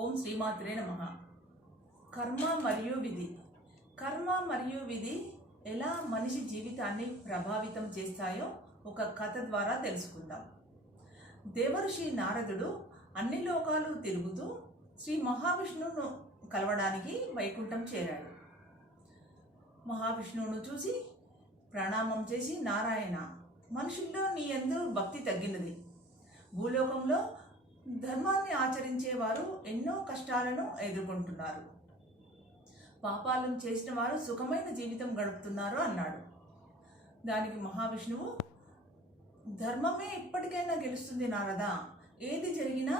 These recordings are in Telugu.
ఓం శ్రీమాత్రే నమః. కర్మ మరియు విధి. కర్మ మరియు విధి ఎలా మనిషి జీవితాన్ని ప్రభావితం చేస్తాయో ఒక కథ ద్వారా తెలుసుకుందాం. దేవర్షి నారదుడు అన్ని లోకాలు తిరుగుతూ శ్రీ మహావిష్ణువును కలవడానికి వైకుంఠం చేరాడు. మహావిష్ణువును చూసి ప్రణామం చేసి, నారాయణ, మనుషుల్లో నీ యందు భక్తి తగ్గినది. భూలోకంలో ధర్మాన్ని ఆచరించేవారు ఎన్నో కష్టాలను ఎదుర్కొంటున్నారు. పాపాలను చేసిన వారు సుఖమైన జీవితం గడుపుతున్నారు అన్నాడు. దానికి మహావిష్ణువు, ధర్మమే ఇప్పటికైనా గెలుస్తుంది నారదా, ఏది జరిగినా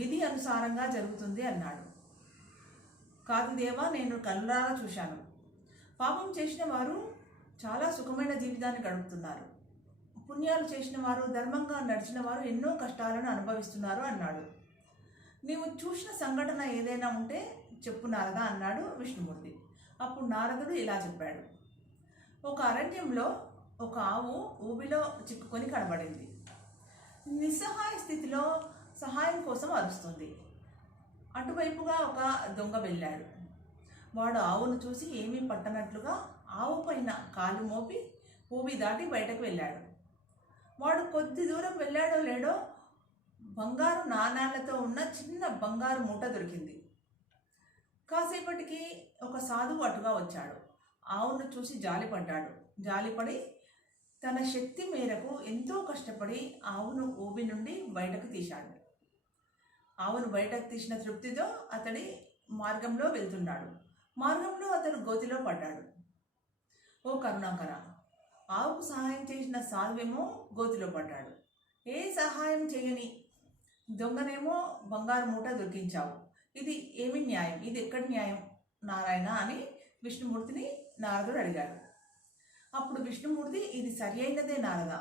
విధి అనుసారంగా జరుగుతుంది అన్నాడు. కాదు దేవా, నేను కళ్ళారా చూశాను. పాపం చేసిన వారు చాలా సుఖమైన జీవితాన్ని గడుపుతున్నారు. పుణ్యాలు చేసిన వారు, ధర్మంగా నడిచిన వారు ఎన్నో కష్టాలను అనుభవిస్తున్నారు అన్నాడు. నీవు చూసిన సంఘటన ఏదైనా ఉంటే చెప్పు నారదా అన్నాడు విష్ణుమూర్తి. అప్పుడు నారదుడు ఇలా చెప్పాడు. ఒక అరణ్యంలో ఒక ఆవు ఊబిలో చిక్కుకొని కనబడింది. నిస్సహాయ స్థితిలో సహాయం కోసం అరుస్తుంది. అటువైపుగా ఒక దొంగ వెళ్ళాడు. వాడు ఆవును చూసి ఏమీ పట్టనట్లుగా ఆవు పైన కాలు మోపి ఊబి దాటి బయటకు వెళ్ళాడు. వాడు కొద్ది దూరం వెళ్ళాడో లేడో బంగారు నాణాలతో ఉన్న చిన్న బంగారు మూట దొరికింది. కాసేపటికి ఒక సాధువు అటుగా వచ్చాడు. ఆవును చూసి జాలిపడ్డాడు. జాలిపడి తన శక్తి మేరకు ఎంతో కష్టపడి ఆవును ఊబి నుండి బయటకు తీశాడు. ఆవును బయటకు తీసిన తృప్తితో అతడి మార్గంలో వెళ్తున్నాడు. మార్గంలో అతడు గోతిలో పడ్డాడు. ఓ కరుణాకర, ఆవుకు సహాయం చేసిన సాధువేమో గోతిలో పడ్డాడు. ఏ సహాయం చేయని దొంగనేమో బంగారు మూట దొరికించావు. ఇది ఏమి న్యాయం? ఇది ఎక్కడి న్యాయం నారాయణ అని విష్ణుమూర్తిని నారదుడు అడిగాడు. అప్పుడు విష్ణుమూర్తి, ఇది సరి అయినదే నారదా.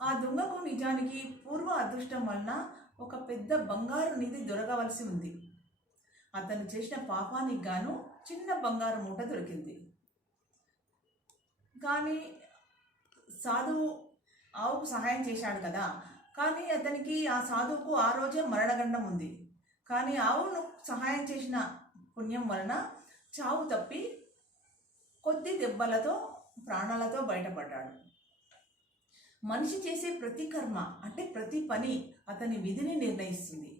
ఆ దొంగకు నిజానికి పూర్వ అదృష్టం వలన ఒక పెద్ద బంగారు నిధి దొరకవలసి ఉంది. అతను చేసిన పాపానికి గాను చిన్న బంగారు మూట దొరికింది. కానీ సాధువు ఆవుకు సహాయం చేశాడు కదా, కానీ అతనికి ఆ సాధువుకు ఆ రోజే మరణగండం ఉంది. కానీ ఆవును సహాయం చేసిన పుణ్యం వలన చావు తప్పి కొద్ది దెబ్బలతో ప్రాణాలతో బయటపడ్డాడు. మనిషి చేసే ప్రతి కర్మ అంటే ప్రతి పని అతని విధిని నిర్ణయిస్తుంది.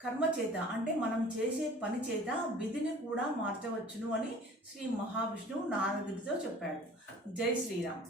కర్మ చేత అంటే మనం చేసే పని చేత విధిని కూడా మార్చవచ్చును అని శ్రీ మహావిష్ణువు నారదుడితో చెప్పాడు. జై శ్రీరామ్.